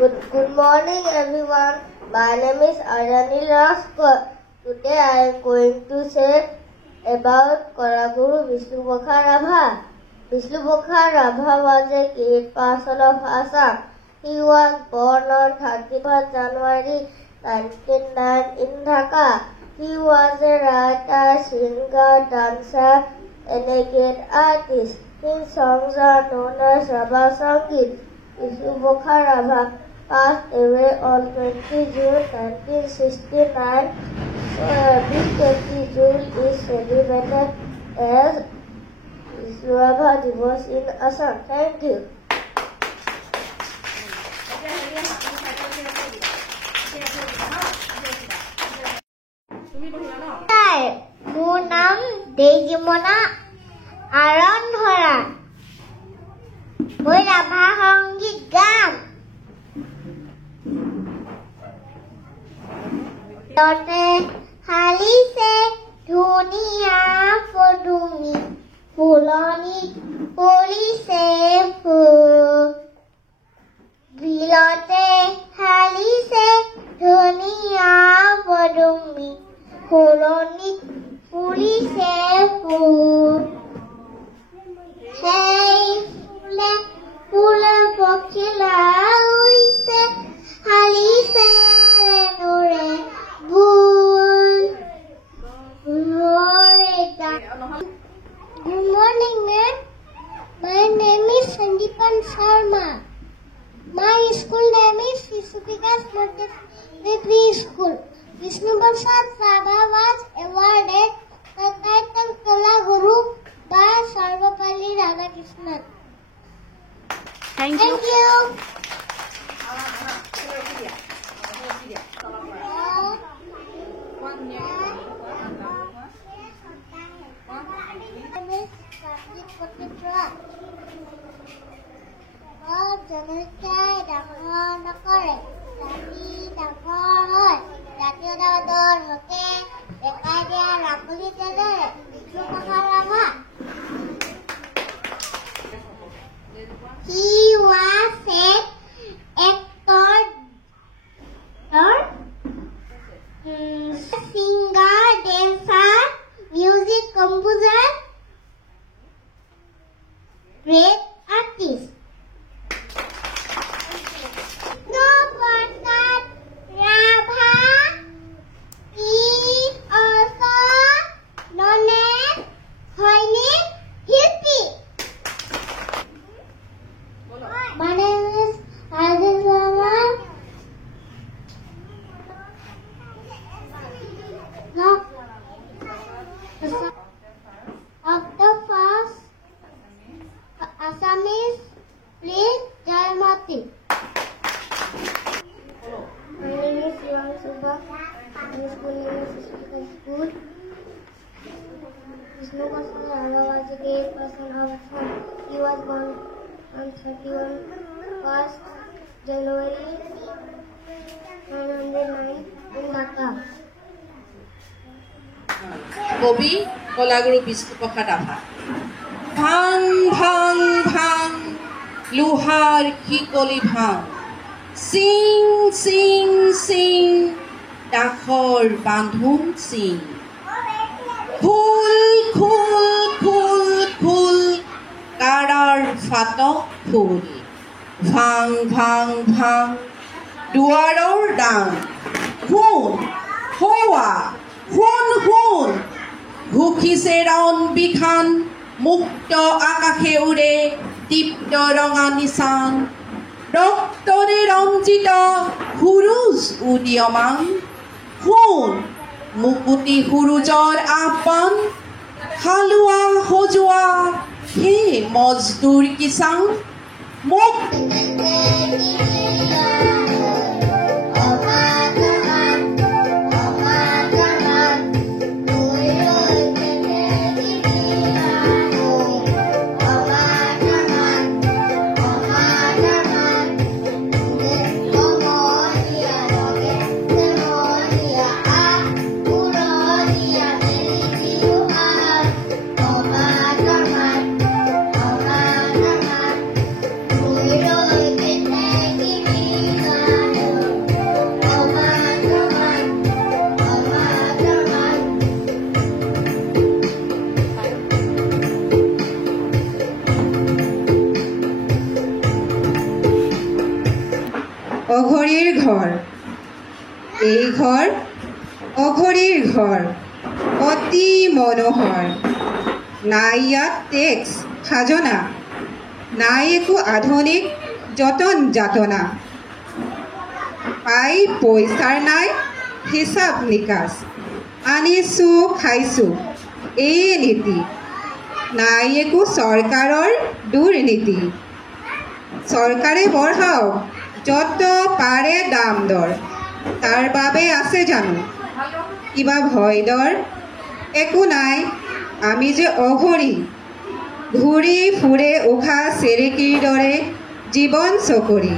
Good morning everyone. My name is Arani Raskar. Today I am going to say about Kalaguru Vishnupakha Rabha. Vishnupakha Rabha was a great person of Assam. He was born on 31st January 1909 in Dhaka. He was a writer, singer, dancer, and a great artist. His songs are known as Rabha Sangeet. Vishnupakha Rabha passed away on 20 June 1969. So every 20 June is celebrated as Vishnupakha Divas in Assam. Thank you. মোৰ নাম দেইজিমনা আৰণ ধৰা। মই ৰাভা সংগীত গাম। ততে হালিছে ধুনীয়া পদুমি, ফুলনিত ফুলিছে ফুল। বিলতে হালিছে ধুনীয়া পদুমি, ফুলনিত ফুলিছে ফুল। সেই ফুলে ফুলে পখিলা উৰিছে, হালিছে নৰে বুল। Good morning, ma'am. My name is Sandeepan Sharma. My school name is Shishupika's Montessori School. Vishnupakha Rabha was awarded the title Kalaguru by Sarvapalli Radhakrishnan. Thank you. জনসংখ্যাই ডাঙৰ নকৰে, জাতি ডাঙৰ হয়। জাতীয়তাবাদৰ হকে দেখাই দিয়া ৰামলী তেনে বিষ্ণুপখা Rabha. He was an actor, singer, dancer, music composer, great artist. My name is Adil Rahman. Of the first Assamese prince Jayamati. My name is Shivan Subha. My school name is Shishupika School. Vishnupakha Rabha was a great person of Assam. He was born on 31st January 1909 in Dhaka. কবি কলাগুৰু বিষ্ণুপ্ৰসাদ ৰাভা। ভাং ভাং ভাং লোহাৰ শিকলি ভাং, চিং চিং চিং ডাখৰ বান্ধোন চিং। ফুল ফুল ফুল ফুল কাৰাৰ ফাটক ফুল। ভাং ভাং ভাং দুৱাৰৰ ডাং, শুন সৌৱা শুন শুন। ঘুখিছে ৰণ বিখান, মুক্ত আকাশে উৰে দীপ্ত ৰঙা নিচান। ৰক্তৰে ৰঞ্জিত সুৰুজ উদীয়মান, শুন মুকুতি সুৰুজৰ আহ্বান। হালোৱা সজোৱা হে মজদুৰ কিষাণ, মোক We অঘৰীৰ ঘৰ। এই ঘৰ অঘৰীৰ ঘৰ, অতি মনোহৰ। নাই ইয়াত টেক্স খাজনা, নাই একো আধুনিক যতন যাতনা। পাই পইচাৰ নাই হিচাপ নিকাচ, আনিছোঁ খাইছোঁ এই নীতি। নাই একো চৰকাৰৰ দুৰ্নীতি। চৰকাৰে বঢ়াওক যত পাৰে দাম দৰ, তাৰ বাবে আছে জানো কিবা ভয় ডৰ? একো নাই, আমি যে অঘৰী, ঘূৰি ফুৰে উঘা চেৰেকীৰ দৰে জীৱন চকৰি।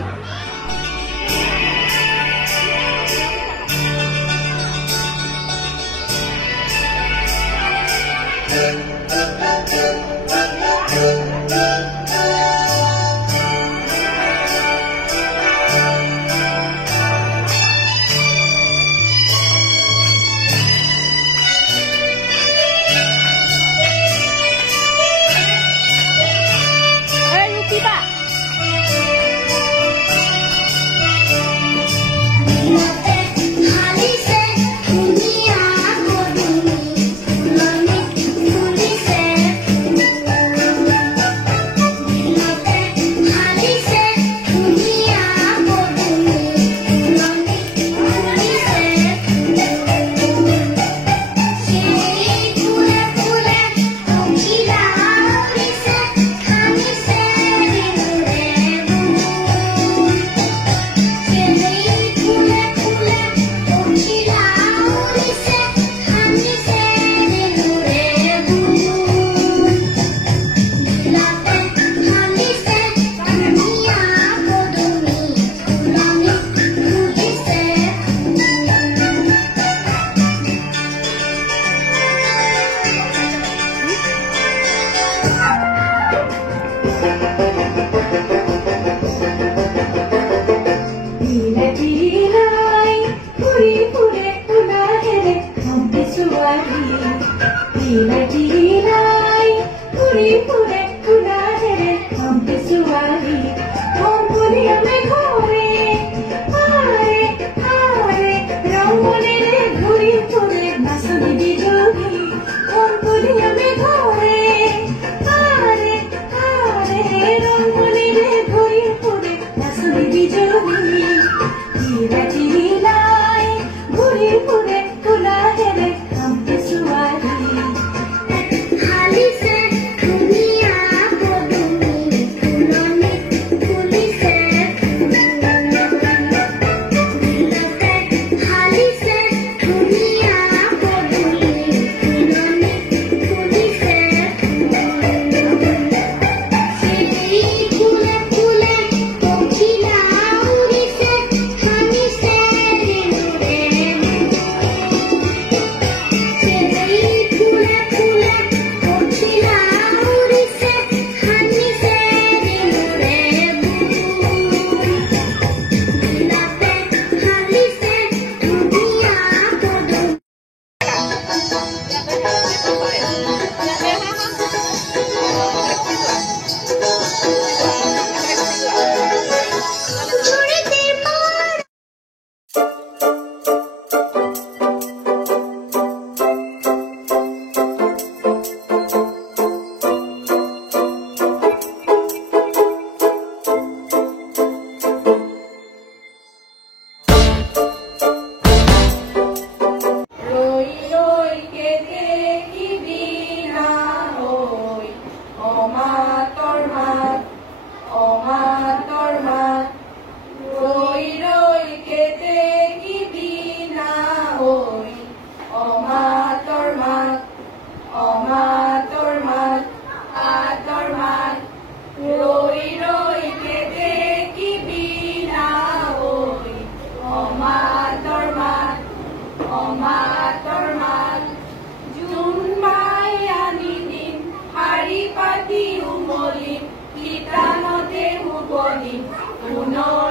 Oh no.